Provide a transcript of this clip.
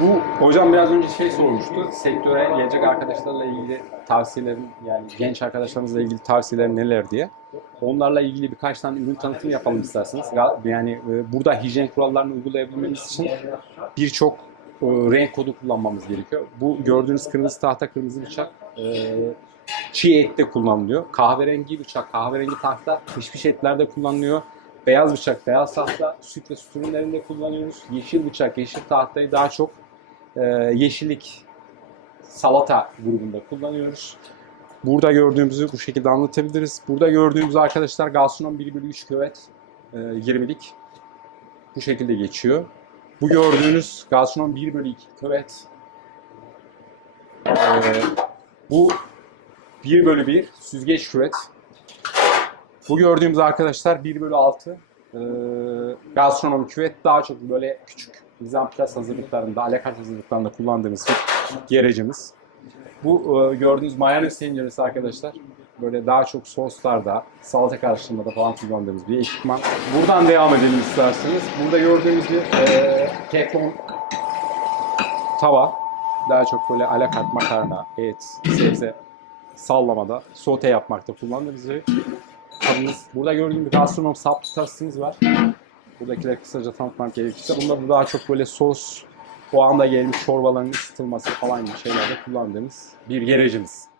Bu hocam biraz önce şey sormuştu. Sektöre gelecek arkadaşlarla ilgili tavsiyelerin yani genç arkadaşlarımızla ilgili tavsiyelerin neler diye. Onlarla ilgili birkaç tane ürün tanıtımı yapalım isterseniz. Yani e, burada hijyen kurallarını uygulayabilmemiz için birçok e, renk kodu kullanmamız gerekiyor. Bu gördüğünüz kırmızı tahta, kırmızı bıçak e, çiğ ette kullanılıyor. Kahverengi bıçak, kahverengi tahta pişmiş etlerde kullanılıyor. Beyaz bıçak, beyaz tahta süt ve süt ürünlerinde kullanıyoruz. Yeşil bıçak, yeşil tahtayı daha çok e, yeşillik salata grubunda kullanıyoruz. Burada gördüğümüzü bu şekilde anlatabiliriz. Burada gördüğümüz arkadaşlar Galsunon 1 bölü 3 küvet e, 20'lik bu şekilde geçiyor. Bu gördüğünüz Galsunon 1 bölü 2 küvet e, bu 1 bölü 1 süzgeç küvet. Bu gördüğümüz arkadaşlar 1 bölü 6 e, gastronomi küvet daha çok böyle küçük Nizam-Plas hazırlıklarında, alakart hazırlıklarında kullandığımız bir gerecimiz. Bu e, gördüğünüz mayonez tenceresi arkadaşlar böyle daha çok soslarda, salata karıştırmada falan kullandığımız bir ekipman. Buradan devam edelim isterseniz. Burada gördüğümüz bir e, teflon tava. Daha çok böyle alakart makarna, et, sebze sallamada, sote yapmakta kullandığımız bir kabımız. Burada gördüğünüz bir gastronom saplı tasımız var. Buradakileri kısaca tanıtmak gerekirse. Bunda da daha çok böyle sos, o anda gelmiş çorbaların ısıtılması falan gibi şeylerde kullandığımız bir gerecimiz.